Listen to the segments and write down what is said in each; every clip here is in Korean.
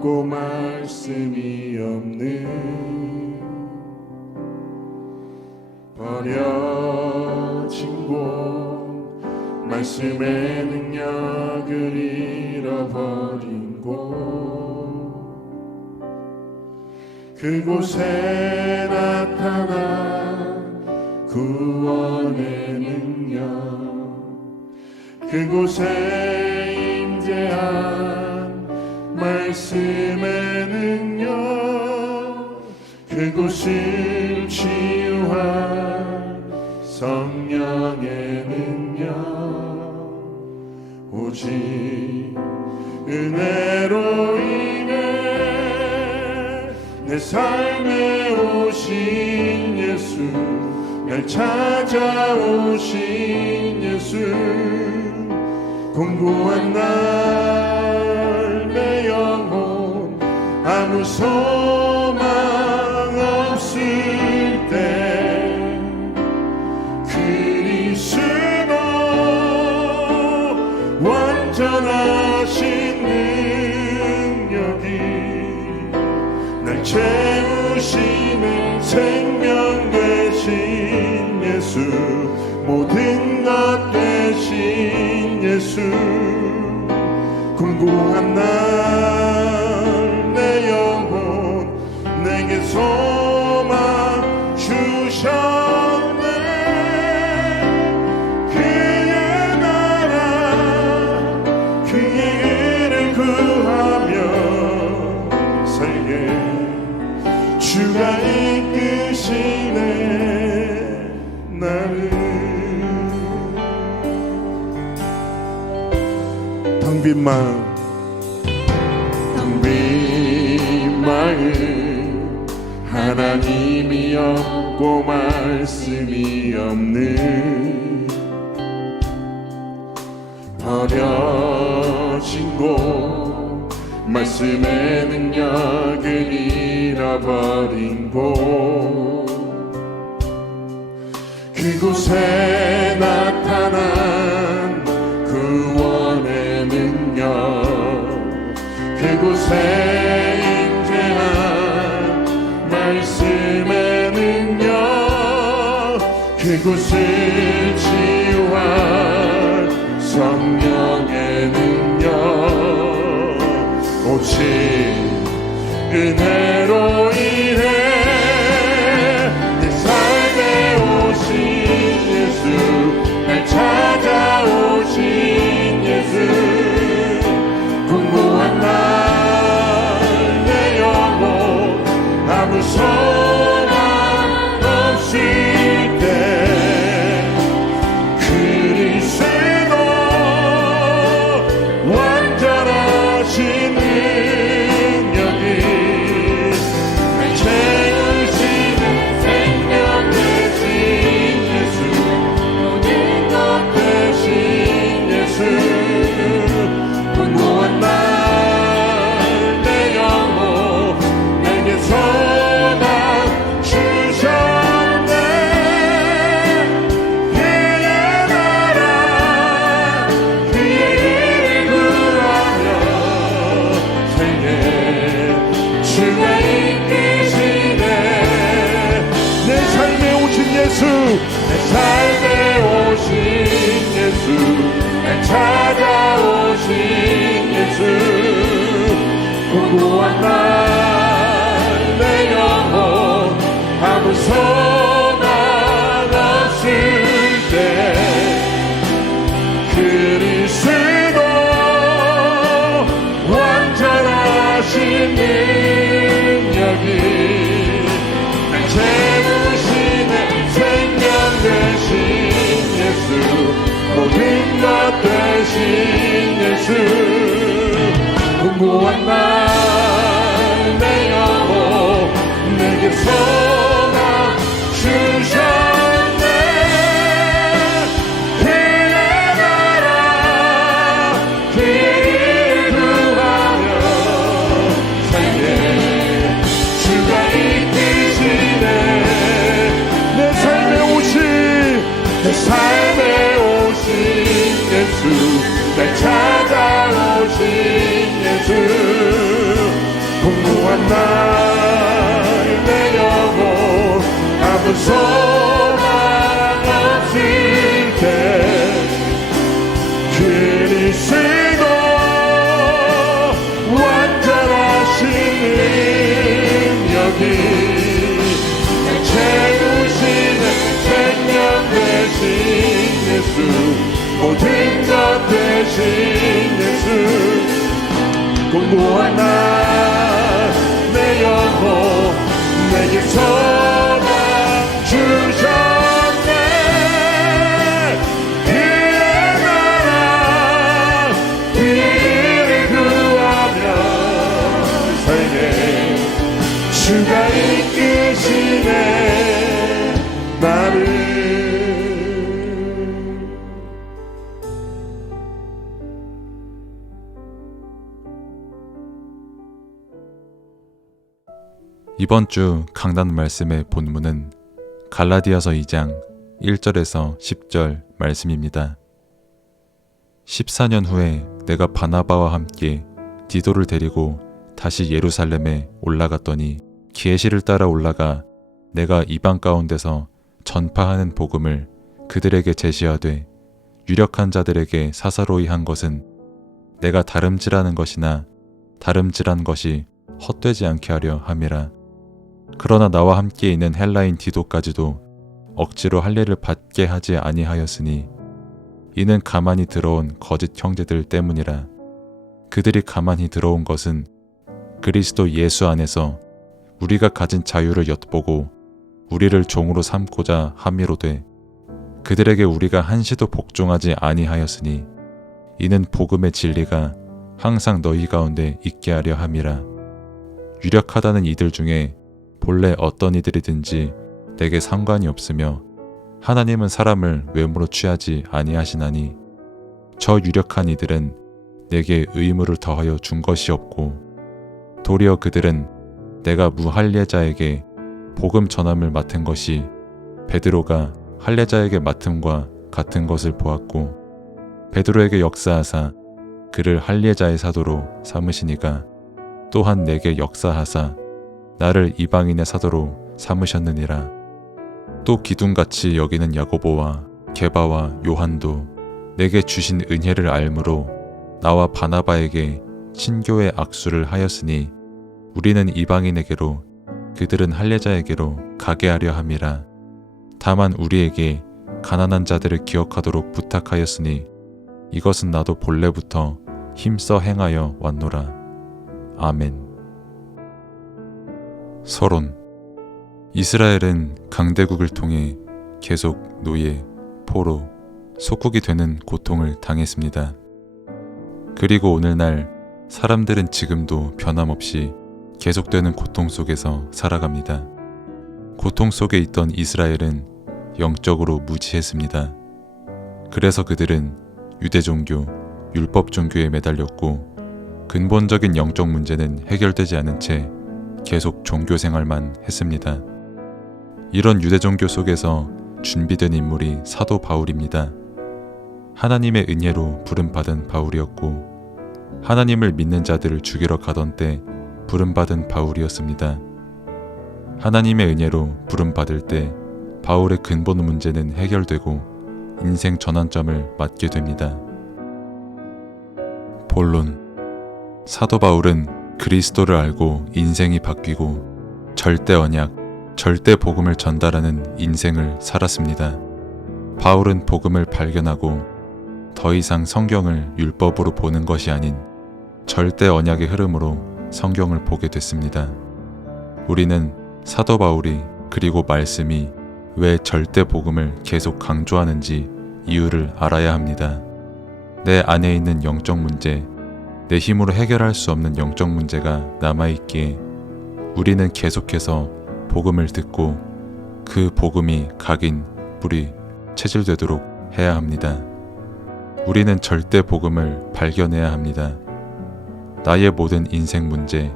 없고 말씀이 없는 버려진 곳, 말씀의 능력을 잃어버린 곳, 그곳에 나타난 구원의 능력, 그곳에 임재한 말씀의 능력, 그곳을 치유할 성령의 능력, 오직 은혜로 인해 내 삶에 오신 예수, 날 찾아오신 예수, 공고한 날 내 영혼 아무 소망 없을 때 그리스도 완전하신 능력이 날 채우시는 생명 되신 예수, 모든 것 되신 예수, 공고한 날 내 영혼 내게 소망 주셨네. 그의 나라 그의 일을 구하며 살게 주가 이끄시네 나를. 텅빈 마음, 텅빈 마음, 하나님이 없고 말씀이 없는 버려진 곳, 말씀의 능력을 잃어버린 곳, 그곳에 나타난 구원의 능력, 그곳에 임재한 말씀의 능력, 그곳을 치유할 성령의 능력, 오직 은혜로 인해 내 삶에 오신 예수, 날 찾아오신 예수, 공고한 날 내 영혼 아무 소망 없을 때 그리스도 완전하신 능력이 날 채우시는 생명 되신 예수, 모든 것 되신 예수, 공고한 날 내 영혼 내게 소망 주셨네. 그의 나라 그의 일을 구하며 살게 주가 이끄시네. 내 삶에 오신 예수, 내 삶에 오신 예수, 날 찾아오신 예수, 공고한 날 내 영혼 아무 소망 없을 때 그리스도 완전하신 능력이 날 채우시는 생명 되신 예수, 모든 것 되신 예수, 공고한 날 내 영혼 내게 소망 주셨네. 그의 나라 그의 일을 구하며 살게 주가 이끄시네. 내 삶에 오신 예수, 날 찾아오신 예수, 아무 소망 없을 때 그리스도 완전하신 능력이 날 채우시는 생명 되신 예수 모든 것 되신 예수 공고한 날 내 영혼 내게 소망 주셨네 그의 나라 그의 일을 구하며 살게 주가 이끄시네 나를 이번 주 강단 말씀의 본문은 갈라디아서 2장 1절에서 10절 말씀입니다. 14년 후에 내가 바나바와 함께 디도를 데리고 다시 예루살렘에 올라갔더니 계시를 따라 올라가 내가 이방 가운데서 전파하는 복음을 그들에게 제시하되 유력한 자들에게 사사로이 한 것은 내가 다름질하는 것이나 다름질한 것이 헛되지 않게 하려 함이라. 그러나 나와 함께 있는 헬라인 디도까지도 억지로 할례를 받게 하지 아니하였으니 이는 가만히 들어온 거짓 형제들 때문이라. 그들이 가만히 들어온 것은 그리스도 예수 안에서 우리가 가진 자유를 엿보고 우리를 종으로 삼고자 함이로되 그들에게 우리가 한시도 복종하지 아니하였으니 이는 복음의 진리가 항상 너희 가운데 있게 하려 함이라. 유력하다는 이들 중에 본래 어떤 이들이든지 내게 상관이 없으며 하나님은 사람을 외모로 취하지 아니하시나니 저 유력한 이들은 내게 의무를 더하여 준 것이 없고 도리어 그들은 내가 무할례자에게 복음 전함을 맡은 것이 베드로가 할례자에게 맡음과 같은 것을 보았고 베드로에게 역사하사 그를 할례자의 사도로 삼으시니가 또한 내게 역사하사 나를 이방인의 사도로 삼으셨느니라. 또 기둥같이 여기는 야고보와 게바와 요한도 내게 주신 은혜를 알므로 나와 바나바에게 신교의 악수를 하였으니 우리는 이방인에게로 그들은 할례자에게로 가게 하려 함이라. 다만 우리에게 가난한 자들을 기억하도록 부탁하였으니 이것은 나도 본래부터 힘써 행하여 왔노라. 아멘. 서론. 이스라엘은 강대국을 통해 계속 노예, 포로, 속국이 되는 고통을 당했습니다. 그리고 오늘날 사람들은 지금도 변함없이 계속되는 고통 속에서 살아갑니다. 고통 속에 있던 이스라엘은 영적으로 무지했습니다. 그래서 그들은 유대 종교, 율법 종교에 매달렸고 근본적인 영적 문제는 해결되지 않은 채 계속 종교 생활만 했습니다. 이런 유대 종교 속에서 준비된 인물이 사도 바울입니다. 하나님의 은혜로 부름받은 바울이었고 하나님을 믿는 자들을 죽이러 가던 때 부름받은 바울이었습니다. 하나님의 은혜로 부름받을 때 바울의 근본 문제는 해결되고 인생 전환점을 맞게 됩니다. 본론. 사도 바울은 그리스도를 알고 인생이 바뀌고 절대 언약, 절대 복음을 전달하는 인생을 살았습니다. 바울은 복음을 발견하고 더 이상 성경을 율법으로 보는 것이 아닌 절대 언약의 흐름으로 성경을 보게 됐습니다. 우리는 사도 바울이 그리고 말씀이 왜 절대 복음을 계속 강조하는지 이유를 알아야 합니다. 내 안에 있는 영적 문제, 내 힘으로 해결할 수 없는 영적 문제가 남아있기에 우리는 계속해서 복음을 듣고 그 복음이 각인, 뿌리, 체질되도록 해야 합니다. 우리는 절대 복음을 발견해야 합니다. 나의 모든 인생 문제,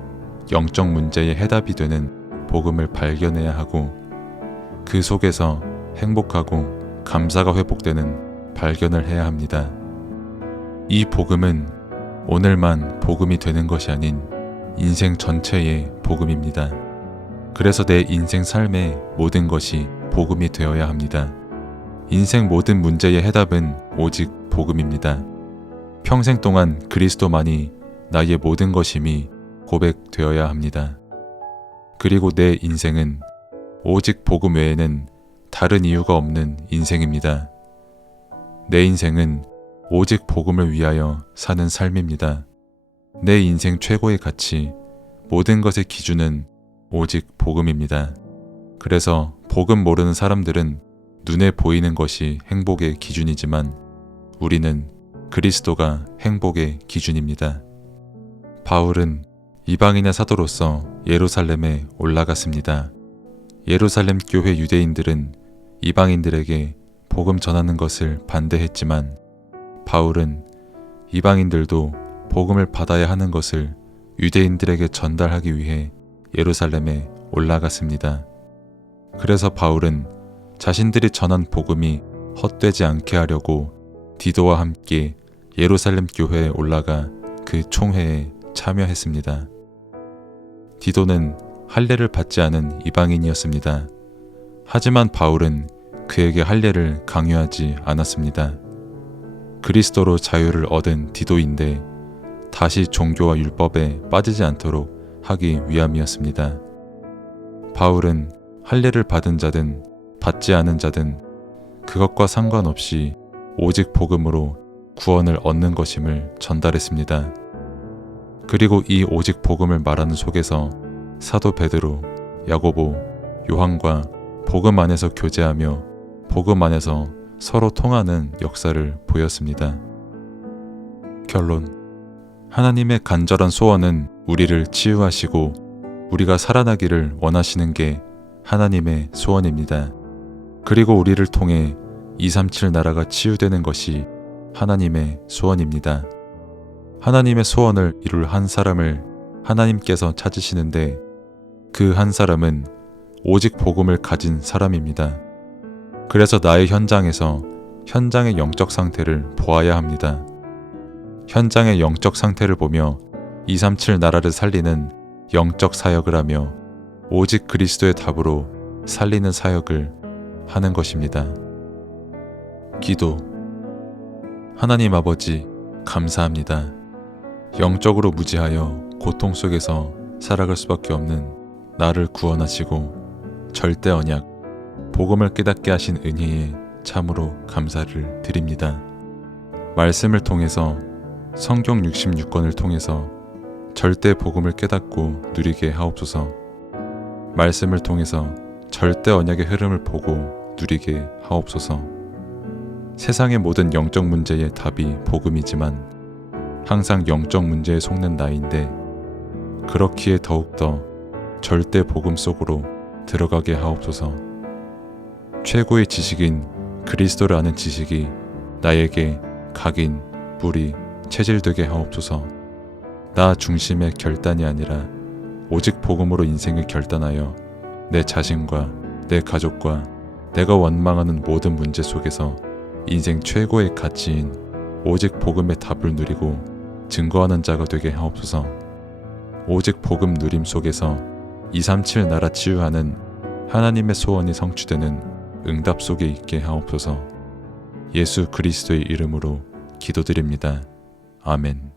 영적 문제의 해답이 되는 복음을 발견해야 하고 그 속에서 행복하고 감사가 회복되는 발견을 해야 합니다. 이 복음은 오늘만 복음이 되는 것이 아닌 인생 전체의 복음입니다. 그래서 내 인생 삶의 모든 것이 복음이 되어야 합니다. 인생 모든 문제의 해답은 오직 복음입니다. 평생 동안 그리스도만이 나의 모든 것임이 고백되어야 합니다. 그리고 내 인생은 오직 복음 외에는 다른 이유가 없는 인생입니다. 내 인생은 오직 복음을 위하여 사는 삶입니다. 내 인생 최고의 가치, 모든 것의 기준은 오직 복음입니다. 그래서 복음 모르는 사람들은 눈에 보이는 것이 행복의 기준이지만 우리는 그리스도가 행복의 기준입니다. 바울은 이방인의 사도로서 예루살렘에 올라갔습니다. 예루살렘 교회 유대인들은 이방인들에게 복음 전하는 것을 반대했지만 바울은 이방인들도 복음을 받아야 하는 것을 유대인들에게 전달하기 위해 예루살렘에 올라갔습니다. 그래서 바울은 자신들이 전한 복음이 헛되지 않게 하려고 디도와 함께 예루살렘 교회에 올라가 그 총회에 참여했습니다. 디도는 할례를 받지 않은 이방인이었습니다. 하지만 바울은 그에게 할례를 강요하지 않았습니다. 그리스도로 자유를 얻은 디도인데 다시 종교와 율법에 빠지지 않도록 하기 위함이었습니다. 바울은 할례를 받은 자든 받지 않은 자든 그것과 상관없이 오직 복음으로 구원을 얻는 것임을 전달했습니다. 그리고 이 오직 복음을 말하는 속에서 사도 베드로, 야고보, 요한과 복음 안에서 교제하며 복음 안에서 서로 통하는 역사를 보였습니다. 결론. 하나님의 간절한 소원은 우리를 치유하시고 우리가 살아나기를 원하시는 게 하나님의 소원입니다. 그리고 우리를 통해 237 나라가 치유되는 것이 하나님의 소원입니다. 하나님의 소원을 이룰 한 사람을 하나님께서 찾으시는데 그 한 사람은 오직 복음을 가진 사람입니다. 그래서 나의 현장에서 현장의 영적 상태를 보아야 합니다. 현장의 영적 상태를 보며 237 나라를 살리는 영적 사역을 하며 오직 그리스도의 답으로 살리는 사역을 하는 것입니다. 기도. 하나님 아버지, 감사합니다. 영적으로 무지하여 고통 속에서 살아갈 수밖에 없는 나를 구원하시고 절대 언약, 복음을 깨닫게 하신 은혜에 참으로 감사를 드립니다. 말씀을 통해서 성경 66권을 통해서 절대 복음을 깨닫고 누리게 하옵소서. 말씀을 통해서 절대 언약의 흐름을 보고 누리게 하옵소서. 세상의 모든 영적 문제의 답이 복음이지만 항상 영적 문제에 속는 나인데 그렇기에 더욱더 절대 복음 속으로 들어가게 하옵소서. 최고의 지식인 그리스도를 아는 지식이 나에게 각인, 뿌리, 체질되게 하옵소서. 나 중심의 결단이 아니라 오직 복음으로 인생을 결단하여 내 자신과 내 가족과 내가 원망하는 모든 문제 속에서 인생 최고의 가치인 오직 복음의 답을 누리고 증거하는 자가 되게 하옵소서. 오직 복음 누림 속에서 237 나라 치유하는 하나님의 소원이 성취되는 응답 속에 있게 하옵소서. 예수 그리스도의 이름으로 기도드립니다. 아멘.